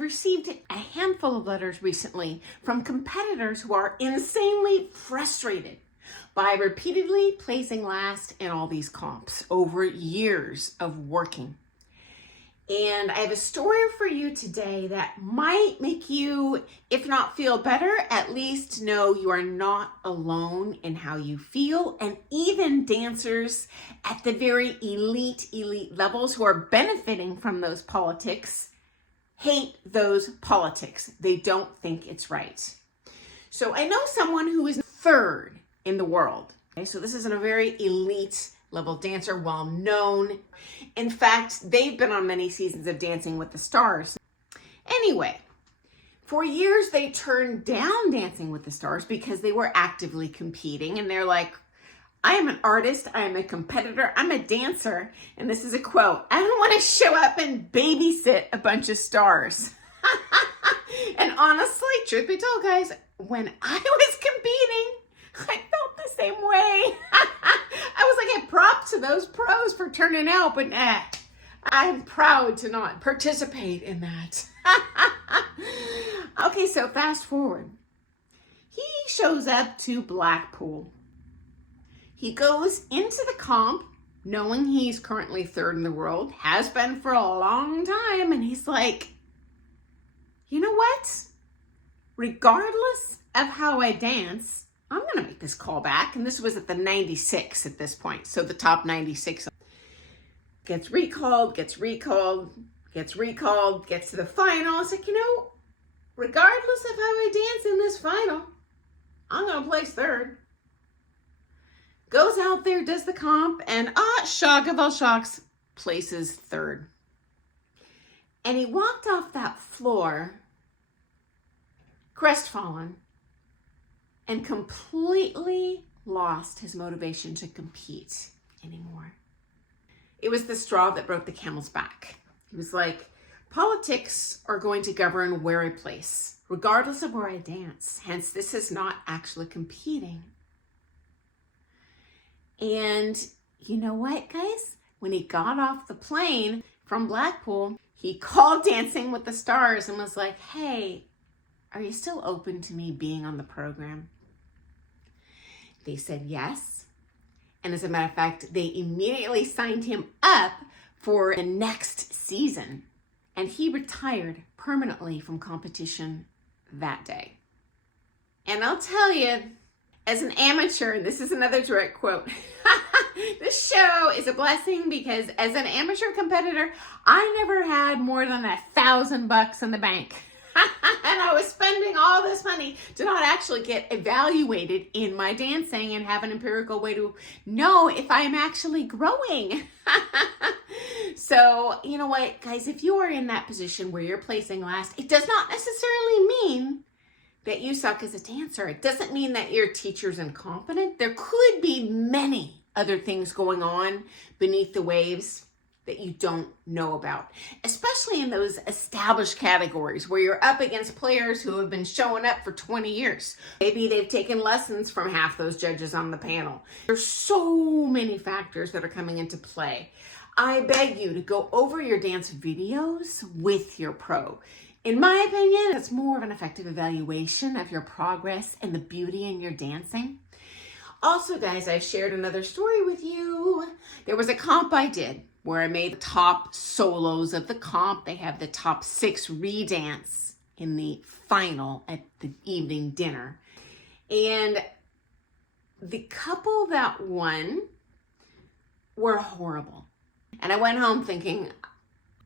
I've received a handful of letters recently from competitors who are insanely frustrated by repeatedly placing last in all these comps over years of working. And I have a story for you today that might make you, if not feel better, at least know you are not alone in how you feel. And even dancers at the very elite levels who are benefiting from those politics hate those politics. They don't think it's right. So I know someone who is third in the world. Okay, so this isn't a very elite level dancer, well known. In fact, they've been on many seasons of Dancing with the Stars. Anyway, for years they turned down Dancing with the Stars because they were actively competing, and they're like, I am an artist, I am a competitor, I'm a dancer, and this is a quote, I don't want to show up and babysit a bunch of stars. And honestly, truth be told, guys, when I was competing, I felt the same way. I was like, a prop to those pros for turning out, but I'm proud to not participate in that. Okay, so fast forward. He shows up to Blackpool. He goes into the comp knowing he's currently third in the world, has been for a long time, and he's like, you know what? Regardless of how I dance, I'm going to make this call back. And this was at the 96 at this point. So the top 96 gets recalled, gets to the final. It's like, you know, regardless of how I dance in this final, I'm going to place third. Goes out there, does the comp, and shock of all shocks, places third. And he walked off that floor, crestfallen, and completely lost his motivation to compete anymore. It was the straw that broke the camel's back. He was like, politics are going to govern where I place, regardless of where I dance. Hence, this is not actually competing. And you know what, guys? When he got off the plane from Blackpool, he called Dancing with the Stars and was like, hey, are you still open to me being on the program? They said yes. And as a matter of fact, they immediately signed him up for the next season. And he retired permanently from competition that day. And I'll tell you, as an amateur, and this is another direct quote, this show is a blessing because as an amateur competitor, I never had more than $1,000 in the bank. And I was spending all this money to not actually get evaluated in my dancing and have an empirical way to know if I'm actually growing. So, you know what, guys, if you are in that position where you're placing last, it does not necessarily mean that you suck as a dancer. It doesn't mean that your teacher's incompetent. There could be many other things going on beneath the waves that you don't know about, especially in those established categories where you're up against players who have been showing up for 20 years. Maybe they've taken lessons from half those judges on the panel. There's so many factors that are coming into play. I beg you to go over your dance videos with your pro. In my opinion, it's more of an effective evaluation of your progress and the beauty in your dancing. Also, guys, I shared another story with you. There was a comp I did where I made the top solos of the comp. They have the top 6 redance in the final at the evening dinner. And the couple that won were horrible. And I went home thinking,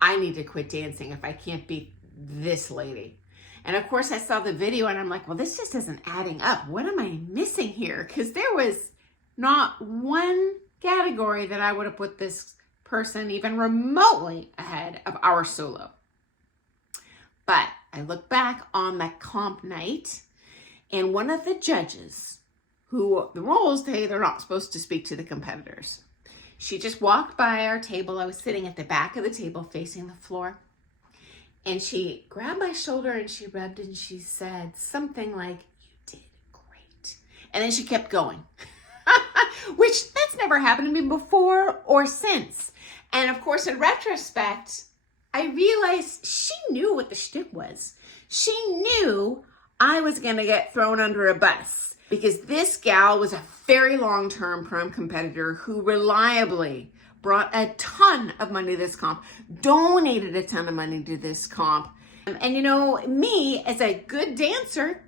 I need to quit dancing if I can't beat this lady. And of course I saw the video and I'm like, well, this just isn't adding up. What am I missing here? Because there was not one category that I would have put this person even remotely ahead of our solo. But I look back on that comp night and one of the judges, who the rules say they're not supposed to speak to the competitors, she just walked by our table. I was sitting at the back of the table facing the floor. And she grabbed my shoulder and she rubbed and she said something like, you did great. And then she kept going, which that's never happened to me before or since. And of course, in retrospect, I realized she knew what the shtick was. She knew I was going to get thrown under a bus because this gal was a very long-term prom competitor who reliably brought a ton of money to this comp, donated a ton of money to this comp. And you know, me as a good dancer,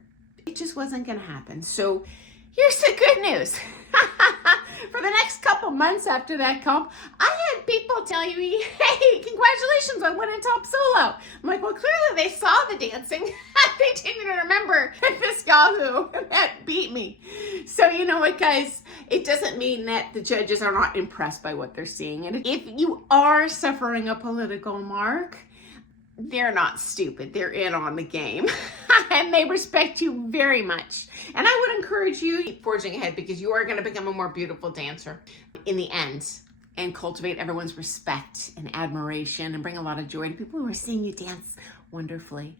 it just wasn't going to happen. So here's the good news. For the next couple months after that comp, I had people telling me, hey, congratulations on winning top solo. I'm like, well, clearly they saw the dancing. They didn't remember this gal who had beat me. So you know what, guys? It doesn't mean that the judges are not impressed by what they're seeing. And if you are suffering a political mark, they're not stupid. They're in on the game. And they respect you very much. And I would encourage you to keep forging ahead because you are going to become a more beautiful dancer in the end and cultivate everyone's respect and admiration and bring a lot of joy to people who are seeing you dance wonderfully.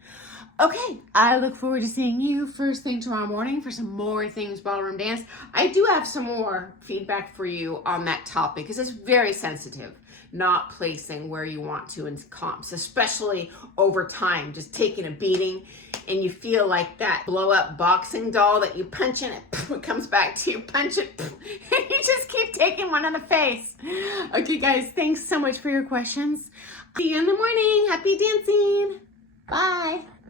Okay, I look forward to seeing you first thing tomorrow morning for some more things ballroom dance. I do have some more feedback for you on that topic because it's very sensitive. Not placing where you want to in comps, especially over time, just taking a beating and you feel like that blow up boxing doll that you punch in, it comes back to you, punch it, and you just keep taking one in the face. Okay guys, thanks so much for your questions. See you in the morning. Happy dancing. Bye.